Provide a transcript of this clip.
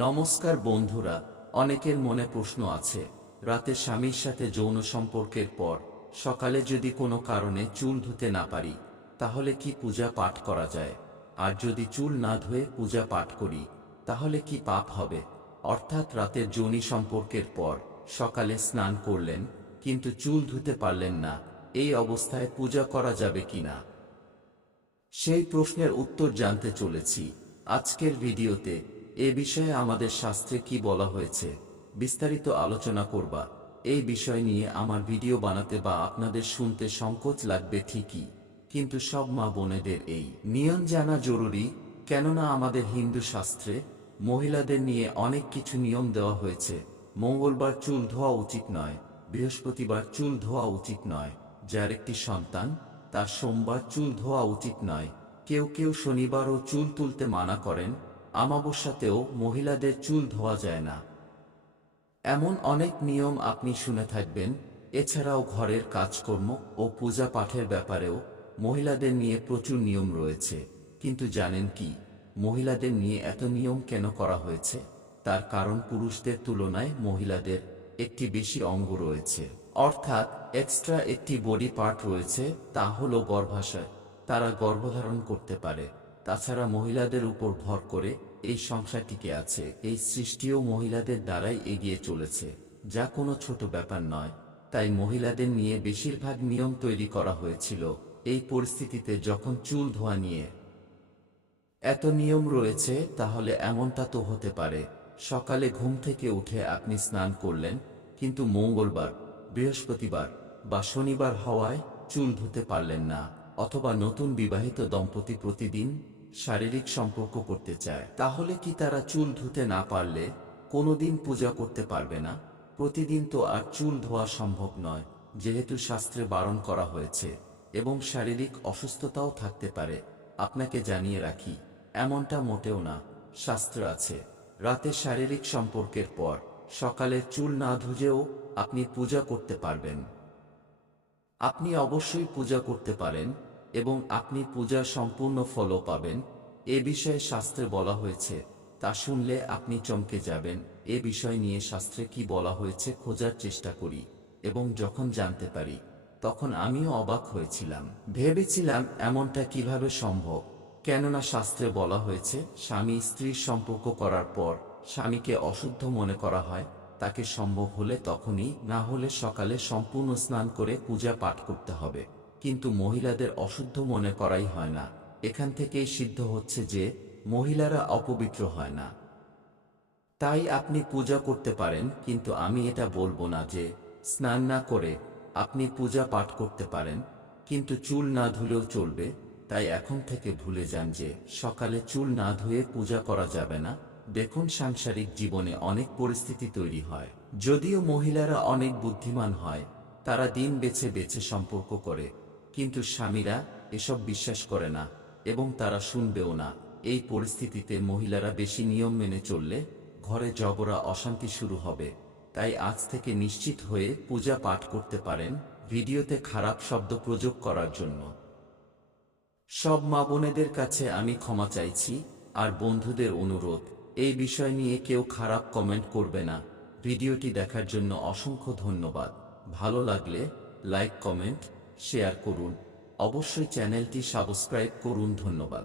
নমস্কার বন্ধুরা, অনেকের মনে প্রশ্ন আছে, রাতে স্বামীর সাথে যৌন সম্পর্কের পর সকালে যদি কোনো কারণে চুল ধুতে না পারি, তাহলে কি পূজা পাঠ করা যায়? আর যদি চুল না ধুয়ে পূজা পাঠ করি, তাহলে কি পাপ হবে? অর্থাৎ রাতের যৌন সম্পর্কের পর সকালে স্নান করলেন কিন্তু চুল ধুতে পারলেন না, এই অবস্থায় পূজা করা যাবে কিনা, সেই প্রশ্নের উত্তর জানতে চলেছি আজকের ভিডিওতে। এ বিষয়ে আমাদের শাস্ত্রে কি বলা হয়েছে বিস্তারিত আলোচনা করবা। এই বিষয় নিয়ে আমার ভিডিও বানাতে বা আপনাদের শুনতে সংকোচ লাগবে ঠিকই, কিন্তু সব মা বোনেদের এই নিয়ম জানা জরুরি, কেননা আমাদের হিন্দু শাস্ত্রে মহিলাদের নিয়ে অনেক কিছু নিয়ম দেওয়া হয়েছে। মঙ্গলবার চুল ধোয়া উচিত নয়, বৃহস্পতিবার চুল ধোয়া উচিত নয়, যার একটি সন্তান তার সোমবার চুল ধোয়া উচিত নয়, কেউ কেউ শনিবারও চুল তুলতে মানা করেন, অমাবস্যাতেও মহিলাদের চুল ধোয়া যায় না। এমন অনেক নিয়ম আপনি শুনে থাকবেন। এছাড়াও ঘরের কাজকর্ম ও পূজা পাঠের ব্যাপারেও মহিলাদের নিয়ে প্রচুর নিয়ম রয়েছে। কিন্তু জানেন কি, মহিলাদের নিয়ে এত নিয়ম কেন করা হয়েছে? তার কারণ পুরুষদের তুলনায় মহিলাদের একটি বেশি অঙ্গ রয়েছে, অর্থাৎ এক্সট্রা একটি বডি পার্ট রয়েছে, তা হলো গর্ভাশয়। তারা গর্ভধারণ করতে পারে। তাছাড়া মহিলাদের উপর ভর করে এই সংসার টিকে আছে, এই সৃষ্টিও মহিলাদের দ্বারাই এগিয়ে চলেছে, যা কোনো ছোট ব্যাপার নয়। তাই মহিলাদের নিয়ে বেশিরভাগ নিয়ম তৈরি করা হয়েছিল। এই পরিস্থিতিতে যখন চুল ধোয়া নিয়ে এত নিয়ম রয়েছে, তাহলে এমনটা তো হতে পারে সকালে ঘুম থেকে উঠে আপনি স্নান করলেন, কিন্তু মঙ্গলবার, বৃহস্পতিবার বা শনিবার হওয়ায় চুল ধুতে পারলেন না, অথবা নতুন বিবাহিত দম্পতি প্রতিদিন শারীরিক সম্পর্ক করতে চায়, তাহলে কি তারা চুল ধুতে না পারলে কোনোদিন পূজা করতে পারবে না? প্রতিদিন তো আর চুল ধোয়া সম্ভব নয়, যেহেতু শাস্ত্রে বারণ করা হয়েছে, এবং শারীরিক অসুস্থতাও থাকতে পারে। আপনাকে জানিয়ে রাখি, এমনটা মোটেও না। শাস্ত্র আছে, রাতে শারীরিক সম্পর্কের পর সকালে চুল না ধুয়েও আপনি পূজা করতে পারবেন। আপনি অবশ্যই পূজা করতে পারেন এবং আপনি পূজার সম্পূর্ণ ফলও পাবেন। এ বিষয়ে শাস্ত্রে বলা হয়েছে, তা শুনলে আপনি চমকে যাবেন। এ বিষয় নিয়ে শাস্ত্রে কি বলা হয়েছে খোঁজার চেষ্টা করি, এবং যখন জানতে পারি তখন আমিও অবাক হয়েছিলাম। ভেবেছিলাম এমনটা কিভাবে সম্ভব, কেননা শাস্ত্রে বলা হয়েছে স্বামী স্ত্রীর সম্পর্ক করার পর স্বামীকে অশুদ্ধ মনে করা হয়, তাকে সম্ভব হলে তখনই, না হলে সকালে সম্পূর্ণ স্নান করে পূজা পাঠ করতে হবে। কিন্তু মহিলাদের অশুদ্ধ মনে করাই হয় না। এখান থেকেই সিদ্ধ হচ্ছে যে মহিলারা অপবিত্র হয় না। তাই আপনি পূজা করতে পারেন, কিন্তু আমি এটা বলবো না যে স্নান না করে আপনি পূজা পাঠ করতে পারেন, কিন্তু চুল না ধুলেও চলবে। তাই এখন থেকে ভুলে যান যে সকালে চুল না ধুয়ে পূজা করা যাবে না। দেখুন, সাংসারিক জীবনে অনেক পরিস্থিতি তৈরি হয়, যদিও মহিলারা অনেক বুদ্ধিমান হয়, তারা দিন বেছে বেছে সম্পর্ক করে, কিন্তু স্বামীরা এসব বিশ্বাস করে না এবং তারা শুনবেও না। এই পরিস্থিতিতে মহিলারা বেশি নিয়ম মেনে চললে ঘরে ঝগড়া অশান্তি শুরু হবে। তাই আজ থেকে নিশ্চিত হয়ে পূজা পাঠ করতে পারেন। ভিডিওতে খারাপ শব্দ প্রয়োগ করার জন্য সব মা বোনেদের কাছে আমি ক্ষমা চাইছি। আর বন্ধুদের অনুরোধ, এই বিষয় নিয়ে কেউ খারাপ কমেন্ট করবে না। ভিডিওটি দেখার জন্য অসংখ্য ধন্যবাদ। ভালো লাগলে লাইক, কমেন্ট, শেয়ার করুন। অবশ্যই চ্যানেলটি সাবস্ক্রাইব করুন। ধন্যবাদ।